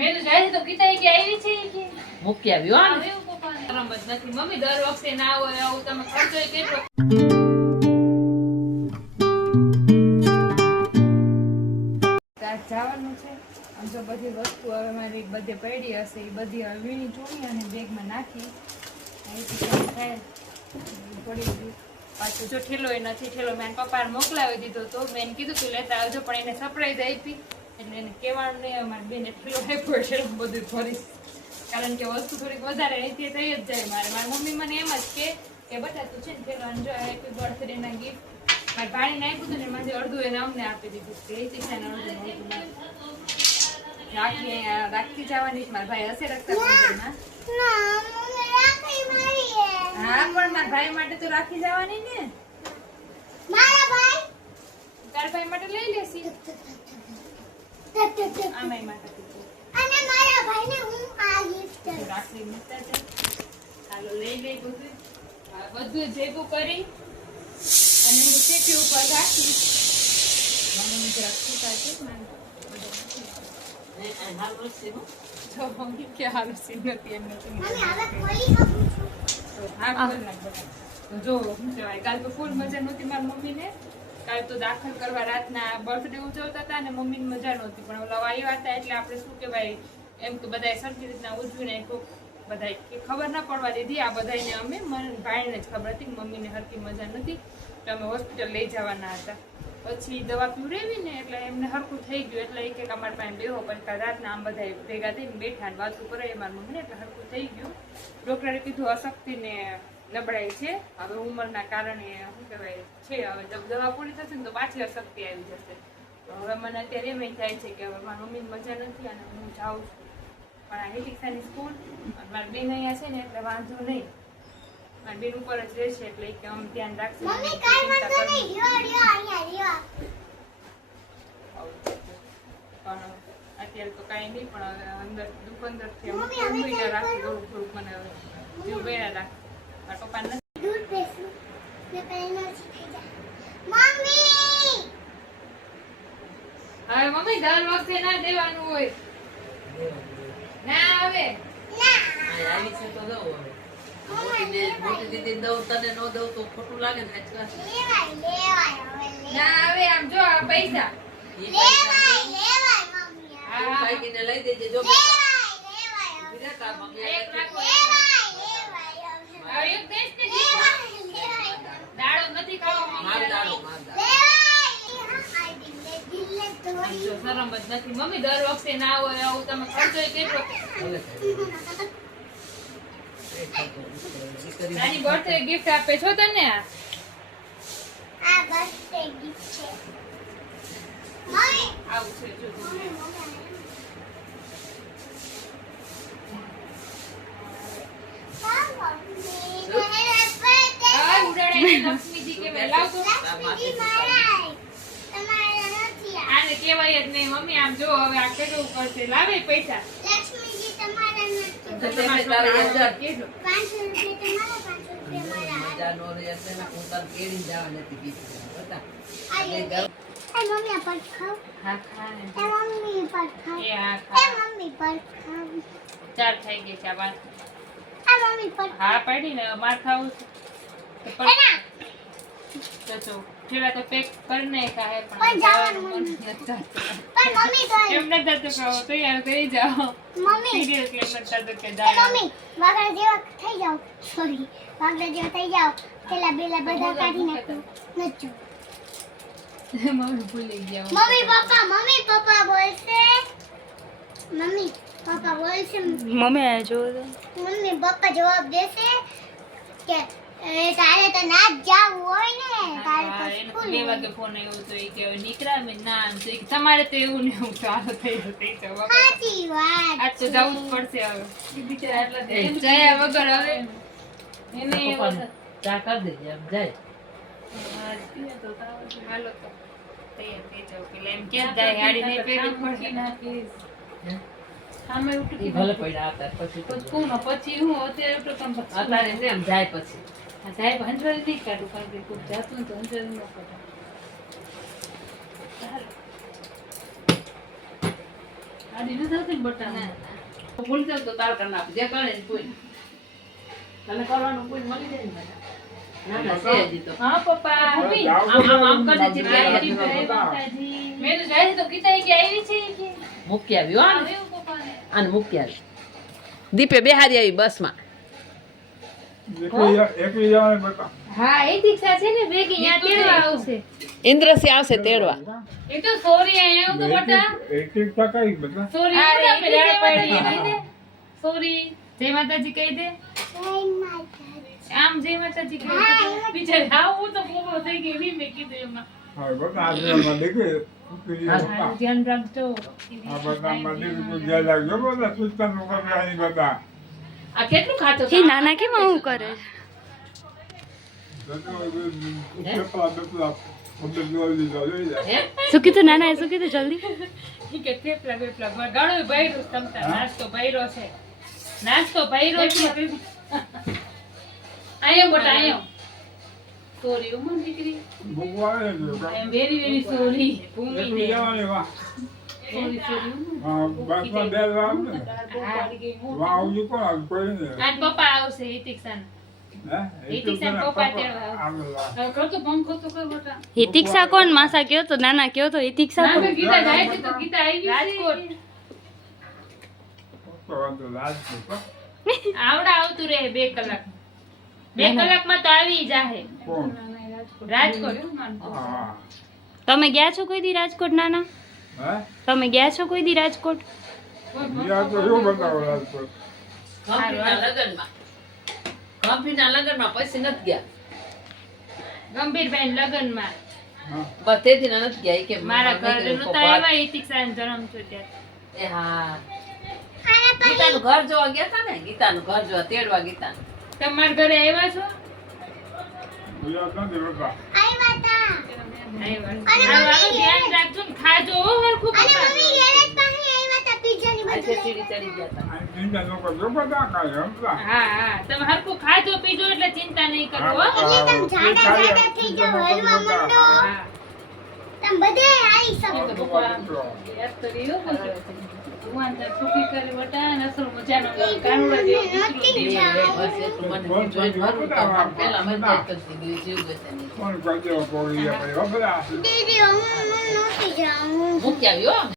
મેં તો જાય તો કીધા કે આવી છે કે મૂકી આવ્યો હા આવ્યું પપ્પાને આરામ જ નથી મમ્મી દર વખતે ના હોય આવું તમે ખર્ચો કેટલો જવાનું છે આમ તો બધી વસ્તુ હવે મારી બધે પડી હશે એ બધી હવે વીણી ચોળી અને બેગમાં નાખી થોડી પાછું જો ઠેલો એ નથી ઠેલો મેં પપ્પાને મોકલાવી દીધો તો મેં કીધું તું લેતા આવજો પણ એને સરપ્રાઈઝ આપી એટલે એને કહેવાનું નહીં અમારે બેને ઠેલો આપ્યો છે બધું ભરીશ કારણ કે વસ્તુ થોડીક વધારે અહીંથી થઈ જ જાય મારી મમ્મી મને એમ જ કે બટા તું છે ને ઠેલો જો હેપી બર્થડેના ગિફ્ટ મારી ભાણીને આપ્યું હતું ને એમાંથી અડધું એને અમને આપી દીધું એ છે ને અડધું રાખી જવાની મારા ભાઈ હશે રક્ષાબંધનમાં હા પણ મારા ભાઈ માટે તો રાખી જવાની ને તારા ભાઈ માટે લઈ લેસી આમાય માટે રાખડી મૂકતા છે ચાલો લઈ લઈ બધું ભેગું કરી અને હું ચેકી ઉપર રાખીશ મમ્મી રાખી પાછી કાલ તો ફૂલ મજા નહોતી મારી મમ્મીને કાલ તો દાખલ કરવા રાતના બર્થડે ઉજવતા હતા અને મમ્મીને મજા નહોતી પણ ઓલા આવ્યા હતા એટલે આપણે શું કહેવાય એમ કે બધા સરખી રીતના ઉજવીને બધા ખબર ના પડવા દીધી આ બધાને અમે ભાઈને જ ખબર હતી મમ્મીને હરકી મજા નથી તો અમે હોસ્પિટલ લઈ જવાના હતા પછી દવા પીવડાવી ને એટલે એમને હરખું થઈ ગયું એટલે એક એક અમારા પાસે બેહો પછી રાતના આમ બધા ભેગા થઈને બેઠા ને વાતું કરે મારા મમ્મીને એટલે હરખું થઈ ગયું ડોક્ટરે કીધું અશક્તિ ને નબળાઈ છે હવે ઉંમરના કારણે શું કહેવાય છે હવે દવા પૂરી થશે ને તો પાછી અશક્તિ આવી જશે તો હવે મને અત્યારે એમ થાય છે કે હવે મારી મમ્મીને મજા નથી અને હું જાઉં છું પણ આ હિતિક્ષાની સ્કૂલ મારી બેન અહીંયા છે ને એટલે વાંધો નહીં મારી બેન ઉપર જ રહેશે એટલે કે આમ ધ્યાન રાખશે પણ અત્યારે તો કાંઈ નહીં પણ અંદર દુકાનદારથી રાખી થોડુંક થોડુંક મને જીવ બેરા રાખે મારા પપ્પા નથી હવે મમ્મી દર વખતે ના દેવાનું હોય ના આવે આવી છે તો દઉં હવે મોટી દીદી દઉં તને નો દઉં તો ખોટું લાગે ને ના આવે આમ જો આ પૈસા ભાઈને લઈ દેજે જો દાડો નથી ખાવા શરમ જ નથી મમ્મી દર વખતે ના હોય આવું તમે ખર્ચો કેટલો નાની બર્થડે ગિફ્ટ આપે છો તને આ બર્થડે ગિફ્ટ છે મમ્મી આવું છે જો લક્ષ્મીજી કે લાવ તો આને કેવાય જ નહીં મમ્મી આમ જો હવે આ કેટલું કરશે લાવે પૈસા લક્ષ્મીજી તમારા નથી તમારા 500 રૂપિયા તમારા મમ્મી આ પર ખાવ હા ખા ને મમ્મી પર ખાવ એ હા ખા મમ્મી પર ખાવ ચાર થઈ ગઈ છે આ વાત આ મમ્મી પર હા પડી ને માર ખાવું છે તો જો જેવા તો પેક કરીને ખાય પણ જવાનું મન નથી થતું પણ મમ્મી તો એમ નથી થતું કહો તો યાર થઈ જાઓ મમ્મી સિરિયસલી એમ નથી થતું કે જાય મમ્મી વાગડા જેવા થઈ જાવ સોરી વાગડા જેવા થઈ જાવ પેલા બેલા બધા કાઢી નાખું નચો મમ્મી ભૂલી ગયા મમ્મી પપ્પા બોલશે મમ્મી પપ્પા બોલશે મમ્મી આ જો મમ્મી પપ્પા જવાબ દેશે કે તારે તો ના જ જાવું હોય ને તારે તો સ્કૂલ 2 વાગે ફોન આવ્યો તો એ કે નીકળ્યા મેં ના આમ તો તમારે તો એવું ને હું ચાલો થઈ જશે સાચી વાત આજ તો જવું જ પડશે હવે બિચારા એટલા જયા વગર હવે એને ચા કરી દેજે એમ જાય હાલો તો તૈયાર થઈ જાવ પેલા એમ કેમ જાય ગાડી નહીં પેરી પડે સામે ઉઠી ભલે પડ્યા હતા પછી કોણ પછી હું અત્યારે ઉઠો તમ અત્યારે એમ જાય પછી સાહેબ 100 નહીં કાઢું કારણ કે કોઈ જાતું તો 100 ન કાઢું આડી ન થતી ને બટાકા ભૂલ જાય તો તાર કરી નાખ જે કરે ને કોઈ તને કરવાનું કોઈ મળી જાય ને ના ના છે હજી તો હા પપ્પા મમ્મી આમ કરજે જેટલી જય માતાજી મેં તો જાય તો કીધા કે આવી છે કે મૂકી આવ્યો હા આવ્યું પપ્પાને આને મૂકી આવી દીપે બેહારી આવી બસમાં એકલી જવાને બતા હા એ દીક્ષા છે ને ભેગી અહીંયા તેડવા આવશે ઇન્દ્રસિંહ આવશે તેડવા એ તો સોરી અહીંયા તો બટા એક ટકા બતા સોરી જય માતાજી કહી દે સોરી જય માતાજી કહી દે આમ જય માતાજી કહી દે બિચારી હા હું તો બોલો થઈ ગઈ એવી મેં કીધું એમાં હા બતા આજમાં દેખે હા, ધ્યાન રાખજો આ બતા મને કોઈ જ્યાં લાગ્યો બતા સુસ્તા નો કરી બતા આ કેટલું ખાતો એ નાના કેમ આવું કરે શું કીધું નાના શું કીધું જલ્દી ઈ કે થેપલા બેપલા ઘણું ભર્યું તમતા નાસ્તો ભર્યો છે નાસ્તો ભર્યો છે આયો બટા આયો સોરી ઉમર દીકરી આઈ એમ વેરી વેરી સોરી ભૂમિ ને સોરી સોરી આજ પપ્પા આવશે હિતિક્ષાન હિતિક્ષાન પપ્પા તેડવા આવશે કર તો પંખો તો કર બટા હિતિક્ષા કોણ માસા કયો તો નાના કયો તો હિતિક્ષા ના કોણ મેં ગીતા જાય છે તો ગીતા આવી ગઈ રાજકોટ આવડા આવતું રહે 2 કલાક 2 કલાકમાં તો આવી જાહે રાજકોટ તમે ગયા છો કોઈ દી રાજકોટ નાના તમે ગયા છો કોઈ દી રાજકોટ કંપનીના લગનમાં પછી નથી ગયા ગંભીરભાઈ લગનમાં બસ તેથી નથી ગયા ઈ કે મારા ઘરે નતા આવ્યા હિતિક્ષાનો જન્મ થયો ત્યારે એ હા ગીતાનું ઘર જોવા ગયા હતા ને ગીતાનું ઘર જોવા તેડવા ગીતાનું તમારા ઘરે આવ્યા છો ધ્યાન રાખજો ને ખાજો હો હરખું આજે સીડી ચડી ગયા હતા હા હા તમે હરખું ખાજો પીજો એટલે ચિંતા નહીં કરો હો હા યાદ તો રહ્યો ભગવાન તાર સુખી કરે બટા ને અસલ મજાનો કાનુડા જેવો દીકરો દે. બસ એટલું મને જોઈને મારું તો પેલા મજા કરતી ગઈ જીવ ગશે નહીં મૂકી આવ્યો